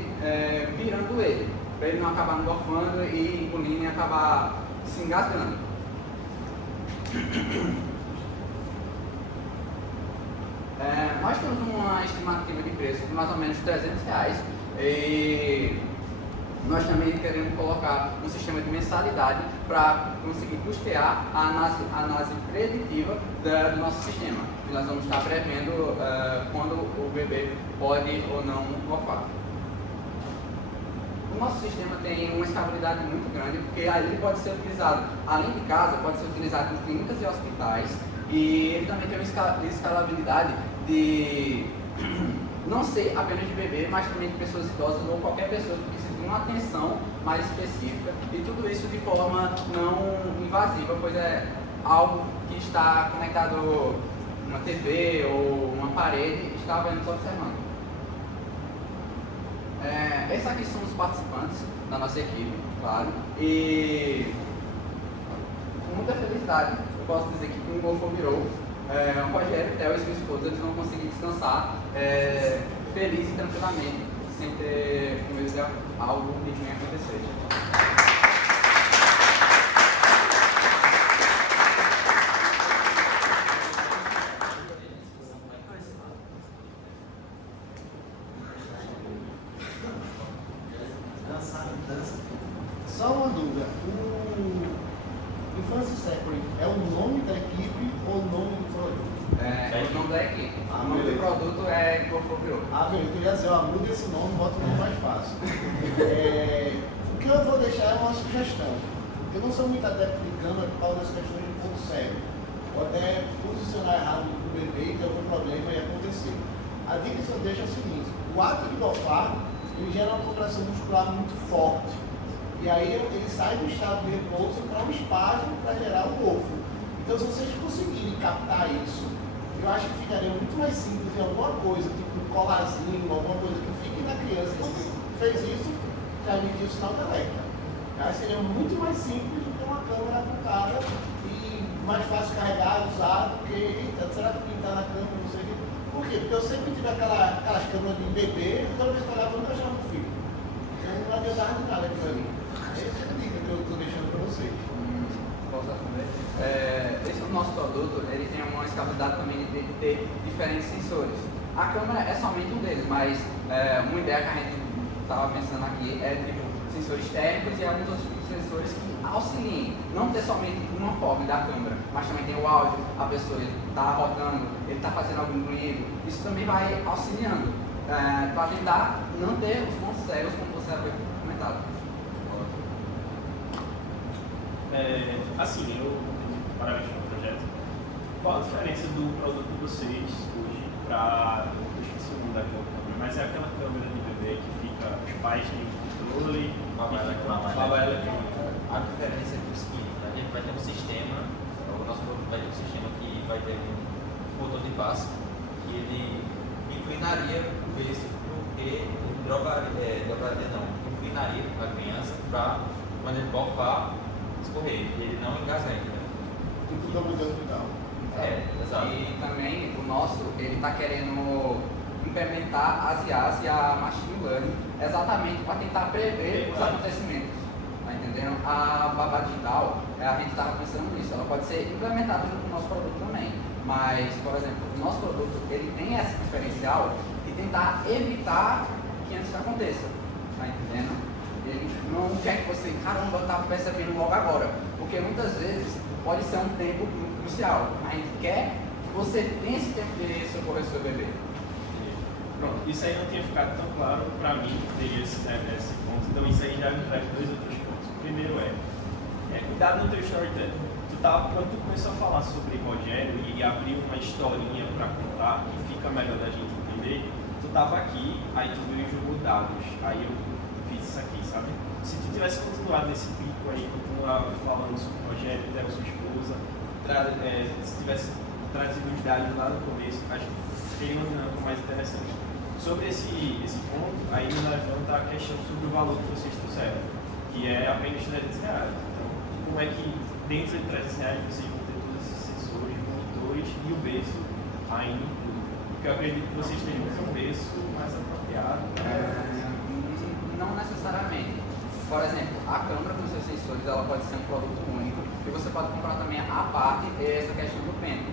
virando ele, para ele não acabar gorfando e engolindo e acabar se engasgando. Nós temos uma estimativa de preço de mais ou menos R$300 e nós também queremos colocar um sistema de mensalidade para conseguir custear a análise preditiva do nosso sistema. E nós vamos estar prevendo quando o bebê pode ou não gorfar. O nosso sistema tem uma escalabilidade muito grande, porque ele pode ser utilizado, além de casa, pode ser utilizado em clínicas e hospitais, e ele também tem uma escalabilidade de não ser apenas de bebê, mas também de pessoas idosas ou qualquer pessoa que precise de uma atenção mais específica, e tudo isso de forma não invasiva, pois é algo que está conectado a uma TV ou uma parede e está apenas observando. Esses aqui são os participantes da nossa equipe, claro, e com muita felicidade eu posso dizer que com o GoFoViro, o Rogério, o Theo e sua esposa, eles vão conseguir descansar feliz e tranquilamente, sem ter medo de algo de ruim acontecer. Só uma dúvida, o Infância Secret é o nome da equipe ou o nome do produto? O nome da equipe. O nome do produto é GoFoViro. Eu queria dizer, muda esse nome, bota o nome mais fácil. O que eu vou deixar é uma sugestão. Eu não sou muito adepto de câmera por causa das questões de ponto cego. Ou até posicionar errado o bebê e ter algum problema e acontecer. A dica que eu deixo é o seguinte, o ato de gorfar, ele gera uma contração muscular muito forte. E aí ele sai do estado de repouso para um espasmo para gerar o gorfo. Então se vocês conseguirem captar isso, eu acho que ficaria muito mais simples em alguma coisa, tipo um colarzinho, alguma coisa que fique na criança. Então, fez isso, já emitiu o sinal de alerta. Aí seria muito mais simples do que uma câmera apontada e mais fácil carregar, usar, do que, eita, será que pintar na câmera, não sei o quê. Por quê? Porque eu sempre tive aquelas câmeras de bebê, toda vez que eu olhava, eu não achava meu filho. Então não adiantava de nada aquilo ali. Essa é a dica que eu estou deixando para vocês. Posso responder? Esse nosso produto, ele tem uma escalabilidade também de ter diferentes sensores. A câmera é somente um deles, mas uma ideia que a gente estava pensando aqui é tipo sensores térmicos e alguns outros sensores que auxiliem, não ter somente uma forma da câmera, mas também tem o áudio, a pessoa está rodando, ele está fazendo algum ruído, isso também vai auxiliando para tentar não ter os pontos cegos, como você havia comentado. Assim, eu parabéns pelo projeto. Qual a diferença do produto de vocês hoje para, eu esqueci o nome daquela câmera, mas é aquela câmera de bebê que fica, os pais têm controle, baba eletrônica. A diferença é o seguinte, a gente vai ter um sistema, o nosso produto vai ter um sistema que vai ter um botão de passe que ele inclinaria o berço porque inclinaria a criança para quando ele bofar, escorrer, ele não engasgar. Tipo dobro de hospital. Exato. E também o nosso, ele está querendo implementar as IAs e a Machine Learning exatamente para tentar prever os acontecimentos. Tá entendendo? A babá digital, a gente estava pensando nisso, ela pode ser implementada no nosso produto também. Mas, por exemplo, o nosso produto, ele tem esse diferencial de tentar evitar que isso aconteça. Tá entendendo? Ele não quer que você, caramba, tá percebendo logo agora. Porque muitas vezes pode ser um tempo crucial. A gente quer que você tenha esse tempo de socorrer seu bebê. Pronto, isso aí não tinha ficado tão claro para mim, que teria esse ponto. Então isso aí já me traz dois outros pontos. O primeiro cuidado no teu storytelling. Quando tu começou a falar sobre Rogério e abrir uma historinha para contar, que fica melhor da gente entender, tu tava aqui, aí tu veio e jogou dados, aí eu fiz isso aqui, sabe? Se tu tivesse continuado nesse pico aí, continuar falando sobre o Rogério, até a sua esposa, se tivesse trazido os dados lá no começo, acho que teria uma dinâmica mais interessante. Sobre esse ponto, aí me levanta a questão sobre o valor que vocês trouxeram, que é apenas R$300. Então, como é que dentro de R$300 vocês vão ter todos esses sensores, monitores e o berço ainda incluso? Porque eu acredito que vocês tenham um berço mais apropriado. Não necessariamente. Por exemplo, a câmera com seus sensores, ela pode ser um produto único e você pode comprar também à parte essa questão do pêndulo.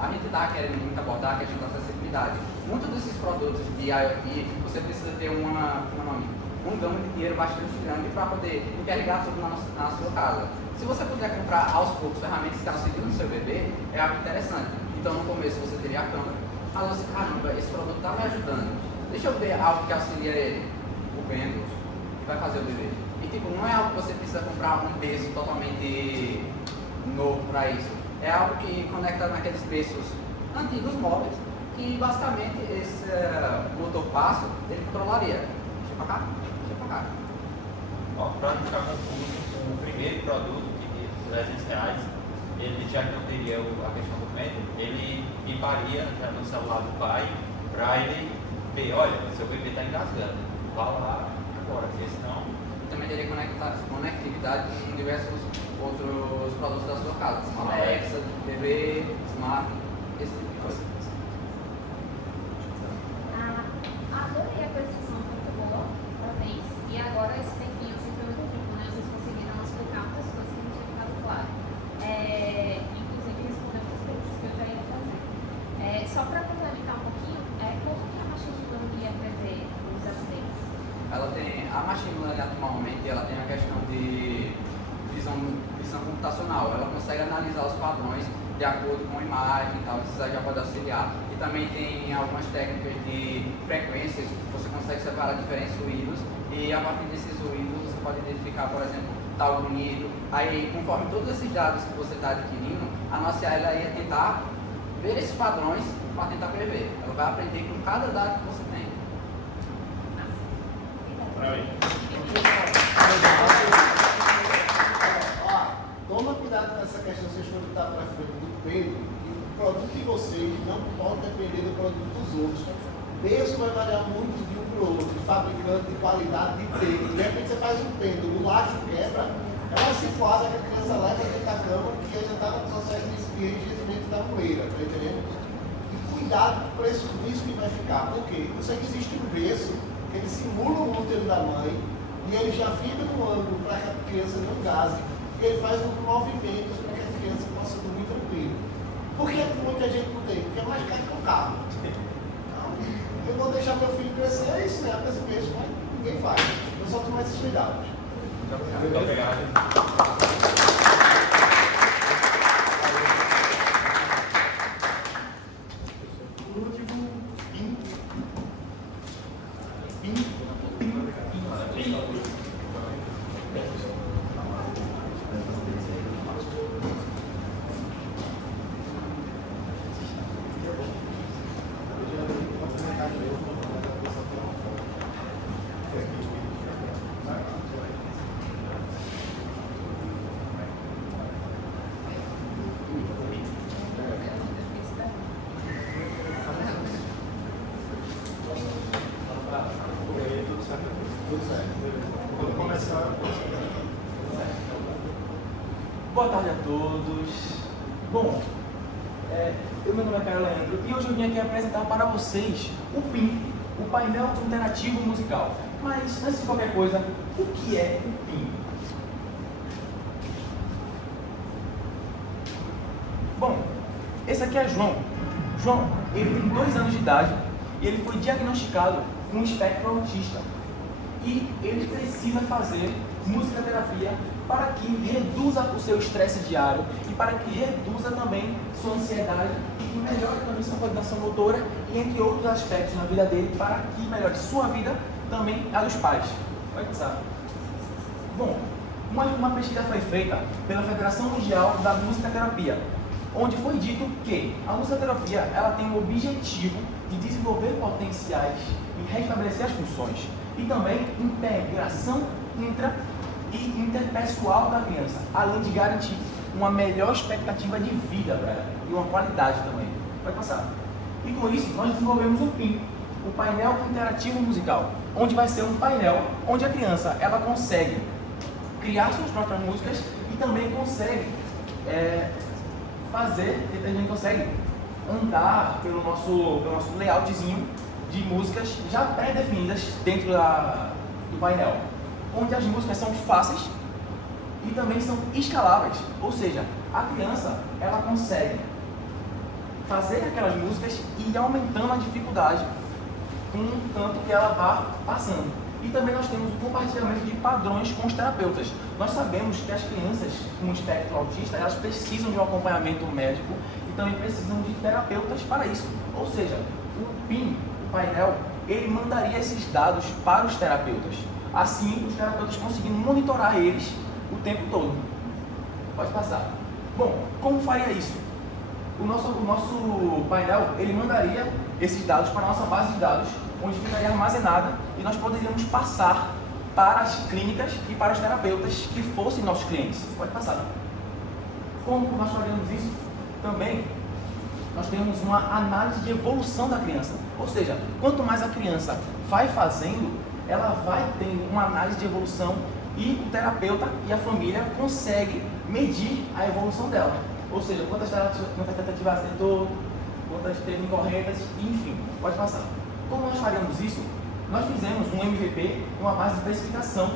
A gente está querendo muito abordar a questão da acessibilidade. Muitos desses produtos de IoT, você precisa ter um gama de dinheiro bastante grande para poder interligar tudo na sua casa. Se você puder comprar aos poucos ferramentas que auxiliam o seu bebê, é algo interessante. Então no começo você teria a câmera, mas você, caramba, esse produto está me ajudando. Deixa eu ver algo que auxilia ele, o pêndulo, que vai fazer o bebê. E tipo, não é algo que você precisa comprar um berço totalmente novo para isso. É algo que conecta naqueles berços antigos móveis, que basicamente esse motor passo, ele controlaria. Deixa pra cá, deixa pra cá. Para não ficar confuso, o primeiro produto, que é R$300, ele já que não teria a questão do pêndulo, ele biparia já no celular do pai para ele ver, olha, seu bebê está engasgando, vá lá agora, porque senão... Também teria conectividade com diversos outros produtos da sua casa, como Alexa, TV, Smart, esse tipo de coisa. Adorei a apresentação, muito boa, parabéns. E agora esse tempinho assim foi muito rico, né? Vocês conseguiram explicar muitas coisas que não tinha ficado claro. Inclusive responder muitas perguntas que eu já ia fazer. Só para complementar um pouquinho, como que a machine learning ia prever os acidentes? Ela tem, a machine learning atualmente, ela tem a questão de visão computacional. Ela consegue analisar os padrões de acordo com a imagem e tal, isso já pode auxiliar. E também tem algumas técnicas de frequências, você consegue separar diferentes ruídos e a partir desses ruídos você pode identificar, por exemplo, tal ruído. Aí, conforme todos esses dados que você está adquirindo, a nossa IA ela ia tentar ver esses padrões para tentar prever. Ela vai aprender com cada dado que você tem. Toma cuidado com essa questão, vocês foram estar para frente do pêndulo, que o produto de vocês não pode depender do produto dos outros. O preço vai variar muito de um para o outro, de fabricante, de qualidade, de preço. De repente você faz um pêndulo, o laço quebra, ela se quadra que a criança leva dentro da cama, que já está no processo de enrijecimento da poeira, tá entendendo? E cuidado com o preço disso que vai ficar, porque eu sei que existe um berço que ele simula o útero da mãe e ele já fica no ângulo para que a criança não gase. Ele faz um movimento para que a criança possa dormir tranquilo. Por que muita gente não tem? Porque é mais caro que um carro. Então, eu vou deixar meu filho crescer, é isso, né? Esse peixe, mas ninguém faz. Eu só tomo esses cuidados. Muito obrigado. Boa tarde a todos. Bom, meu nome é Caio Leandro e hoje eu vim aqui apresentar para vocês o PIN, o painel interativo musical. Mas antes de qualquer coisa, o que é o PIN? Bom, esse aqui é João. João, ele tem 2 anos de idade e ele foi diagnosticado com espectro autista. E ele precisa fazer musicoterapia para que reduza o seu estresse diário e para que reduza também sua ansiedade e que melhore também sua coordenação motora e entre outros aspectos na vida dele para que melhore sua vida também a dos pais. Vai pensar. Bom, uma pesquisa foi feita pela Federação Mundial da Musicoterapia, onde foi dito que a musicoterapia ela tem o objetivo de desenvolver potenciais e restabelecer as funções e também integração e interpessoal da criança, além de garantir uma melhor expectativa de vida para ela e uma qualidade também. Pode passar. E com isso, nós desenvolvemos o PIN, o painel interativo musical, onde vai ser um painel onde a criança ela consegue criar suas próprias músicas e também consegue a gente consegue andar pelo nosso layoutzinho de músicas já pré-definidas dentro do painel, onde as músicas são fáceis e também são escaláveis, ou seja, a criança ela consegue fazer aquelas músicas e ir aumentando a dificuldade com o tanto que ela vá passando. E também nós temos o compartilhamento de padrões com os terapeutas. Nós sabemos que as crianças com espectro autista elas precisam de um acompanhamento médico e também precisam de terapeutas para isso. Ou seja, o PIN, o painel, ele mandaria esses dados para os terapeutas. Assim, os terapeutas conseguindo monitorar eles o tempo todo. Pode passar. Bom, como faria isso? O nosso painel, ele mandaria esses dados para a nossa base de dados, onde ficaria armazenada e nós poderíamos passar para as clínicas e para os terapeutas que fossem nossos clientes. Pode passar. Como nós faríamos isso? Também nós temos uma análise de evolução da criança. Ou seja, quanto mais a criança vai fazendo, ela vai tendo uma análise de evolução e o terapeuta e a família conseguem medir a evolução dela. Ou seja, quantas tentativas acertou, quantas teve incorretas, enfim, pode passar. Como nós faríamos isso? Nós fizemos um MVP, uma base de especificação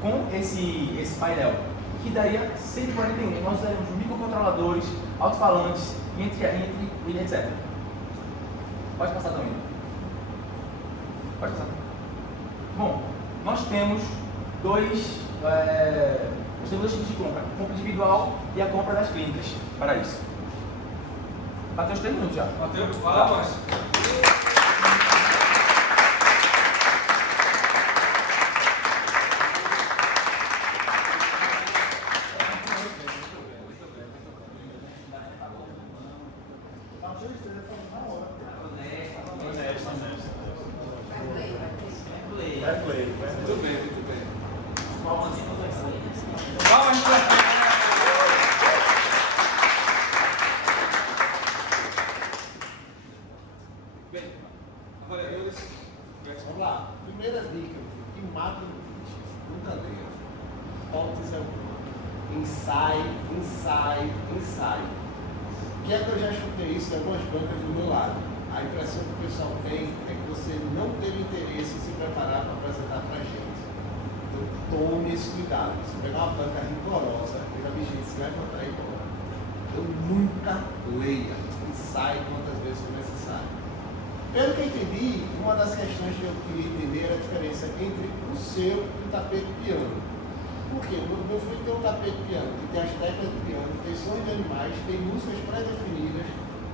com esse painel, que daria 141. Nós daríamos microcontroladores, alto-falantes, e etc. Pode passar também. Pode passar. Bom, nós temos dois tipos de compra. A compra individual e a compra das clínicas para isso. Bateu os 3 minutos já. Bateu? Palmas. Muito bem, muito bem. Palmas bem, avaliadores. Vamos lá. Primeira dica, que mata nunca leia. Hipótese alguma. Ensaio. Que é que eu já escutei isso em algumas bancas do meu lado. A impressão que o pessoal tem é que você não teve interesse em se preparar para apresentar para a gente. Então tome esse cuidado. Se pegar uma banca rigorosa, eu já vi gente se levantar e ir embora. Então nunca leia. Ensaie quantas vezes for necessário. Pelo que eu entendi, uma das questões que eu queria entender era a diferença entre o seu e o tapete piano. Por quê? Meu filho tem um tapete de piano, que tem as teclas de piano, tem sons de animais, tem músicas pré-definidas,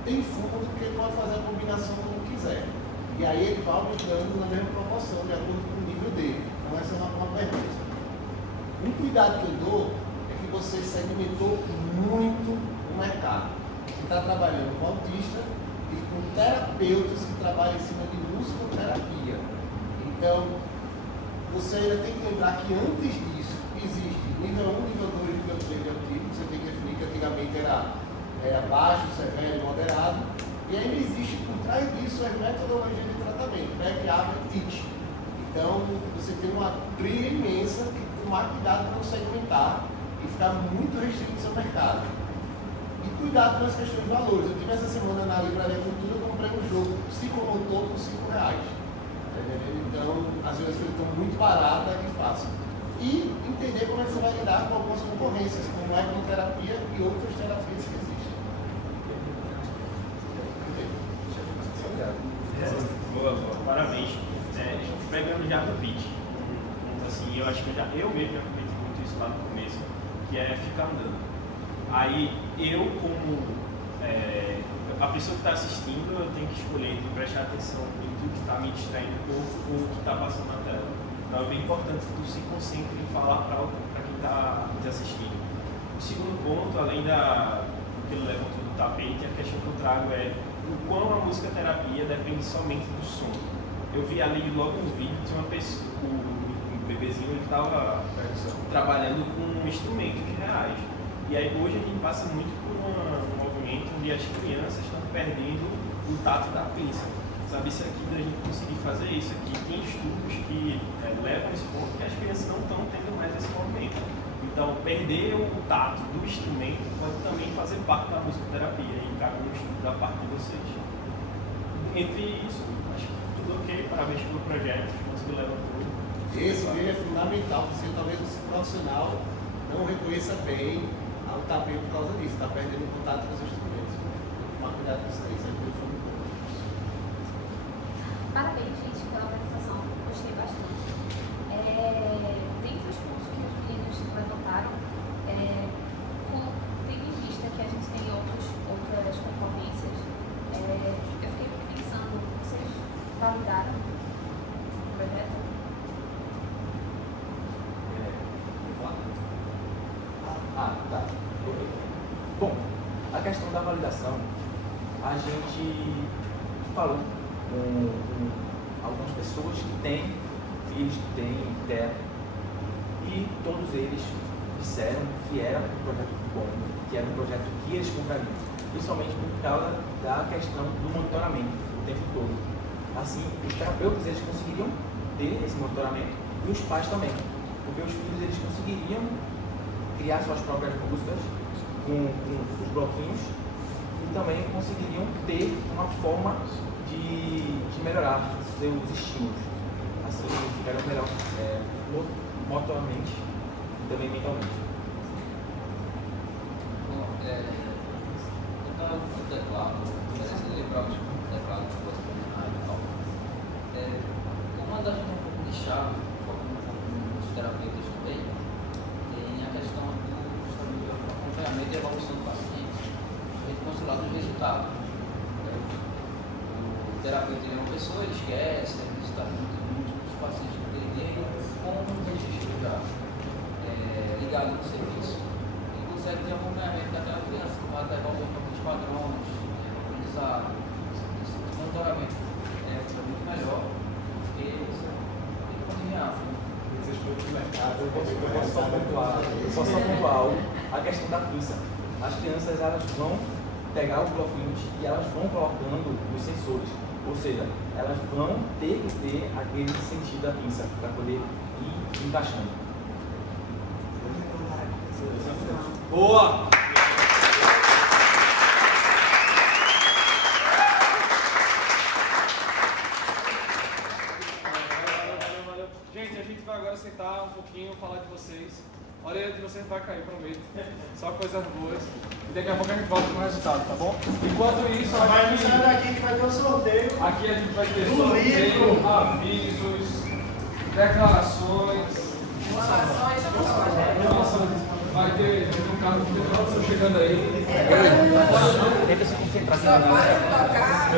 tem fundo que ele pode fazer a combinação como quiser. E aí ele vai aumentando na mesma proporção, de acordo com o nível dele. Então essa é uma pergunta. Um cuidado que eu dou é que você segmentou muito o mercado. Você está trabalhando com autista e com terapeutas que trabalham em cima de musicoterapia. Então, você ainda tem que lembrar que antes disso existe nível 1, nível 2, nível 3 de autismo. Você tem que definir que antigamente era baixo, severo e moderado. E ainda existe por trás disso as metodologias de tratamento, PEC, ABA e TIT. Então, você tem uma trilha imensa que tomar cuidado para não segmentar e ficar muito restrito no seu mercado. E cuidado com as questões de valores. Eu tive essa semana na Livraria Cultura, eu comprei um jogo psicomotor por R$5. Tá entendendo? Então, às vezes as coisas estão muito baratas e fácil. E entender como é que você vai lidar com algumas concorrências, como a hipnoterapia e outras terapias que existem. Boa, parabéns. Pegando já no pitch, assim, eu acho que eu mesmo já cometi muito isso lá no começo, que é ficar andando. Aí eu, como a pessoa que está assistindo, eu tenho que escolher entre prestar atenção em tudo que está me distraindo um pouco ou o que está passando na tela. Então é bem importante que tu se concentre em falar para quem está te assistindo. O segundo ponto, além do que ele levantou do tapete, a questão que eu trago é o quão a musicoterapia depende somente do som. Eu vi ali logo nos vídeos, tinha uma pessoa, o bebezinho, ele estava trabalhando com instrumentos reais. E aí hoje a gente passa muito por um movimento onde as crianças estão perdendo o tato da pinça. Sabe, se aqui da gente conseguir fazer isso aqui, tem estudos que levam esse ponto que as crianças não estão tendo mais esse movimento. Então, perder o tato do instrumento pode também fazer parte da musicoterapia e cabe no estudo da parte de vocês. Entre isso, acho que tudo ok, parabéns pelo projeto, que levantou. Esse dele é fundamental, porque talvez o profissional não reconheça bem o tapete por causa disso, está perdendo o contato com os instrumentos. Tomar cuidado com isso aí, isso aí foi muito bom. Parabéns, gente, pela apresentação. Gostei bastante. Dentre os pontos que os meninos levantaram, tendo em vista que a gente tem outras concorrências, eu fiquei pensando, vocês validaram o projeto? Tá. Bom, a questão da validação, a gente falou com algumas pessoas que têm filhos, que têm terra, e todos eles disseram que era um projeto bom, que era um projeto que eles comprariam, principalmente por causa da questão do monitoramento o tempo todo. Assim, os terapeutas eles conseguiriam ter esse monitoramento e os pais também, porque os filhos eles conseguiriam criar suas próprias músicas com os bloquinhos e também conseguiriam ter uma forma de melhorar seus estímulos. Assim, ficariam melhor motoramente e também mentalmente. Bom, eu estava com o teclado, parece que lembrar o teclado que você tem e tal. Uma das um pouco de chave, os terapeutas também, tem a questão do acompanhamento e evolução do paciente. A gente considerar os resultados. O terapeuta é uma pessoa, ele esquece, ele está muitos pacientes que tem com um registro já ligado no serviço. Ele consegue ter acompanhamento daquela criança, que vai estar evoluindo alguns padrões, aprendizado, esse monitoramento fica muito melhor, porque você tem que continuar. Eu posso só pontuar algo, a questão da pinça. As crianças elas vão pegar os bloquinhos e elas vão colocando os sensores, ou seja, elas vão ter que ter aquele sentido da pinça para poder ir encaixando. Boa! Valeu. Gente, a gente vai agora sentar um pouquinho, falar de vocês. A orelha de vocês vai cair, prometo. Só coisas boas. E daqui a pouco a gente volta com o resultado, tá bom? Enquanto isso, Vai sair daqui que vai ter um sorteio. Aqui a gente vai ter Do sorteio, livro. avisos, declarações, Vai ter um carro de petróleo chegando aí. Tenta se concentrar Só para tocar.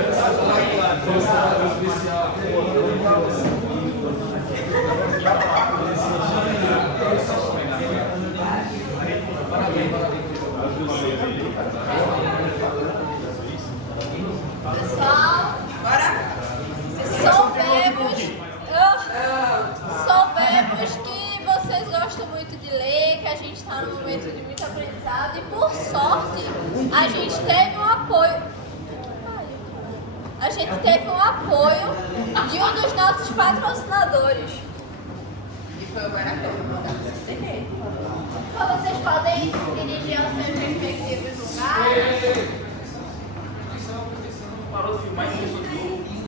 Pessoal, soubemos que vocês gostam muito de ler, que a gente está num momento de muito aprendizado e por sorte a gente teve um apoio. A gente teve um apoio de um dos nossos patrocinadores. E foi o Guarapé. Então vocês podem se dirigir aos seus respectivos lugares. Parou de filmar e começou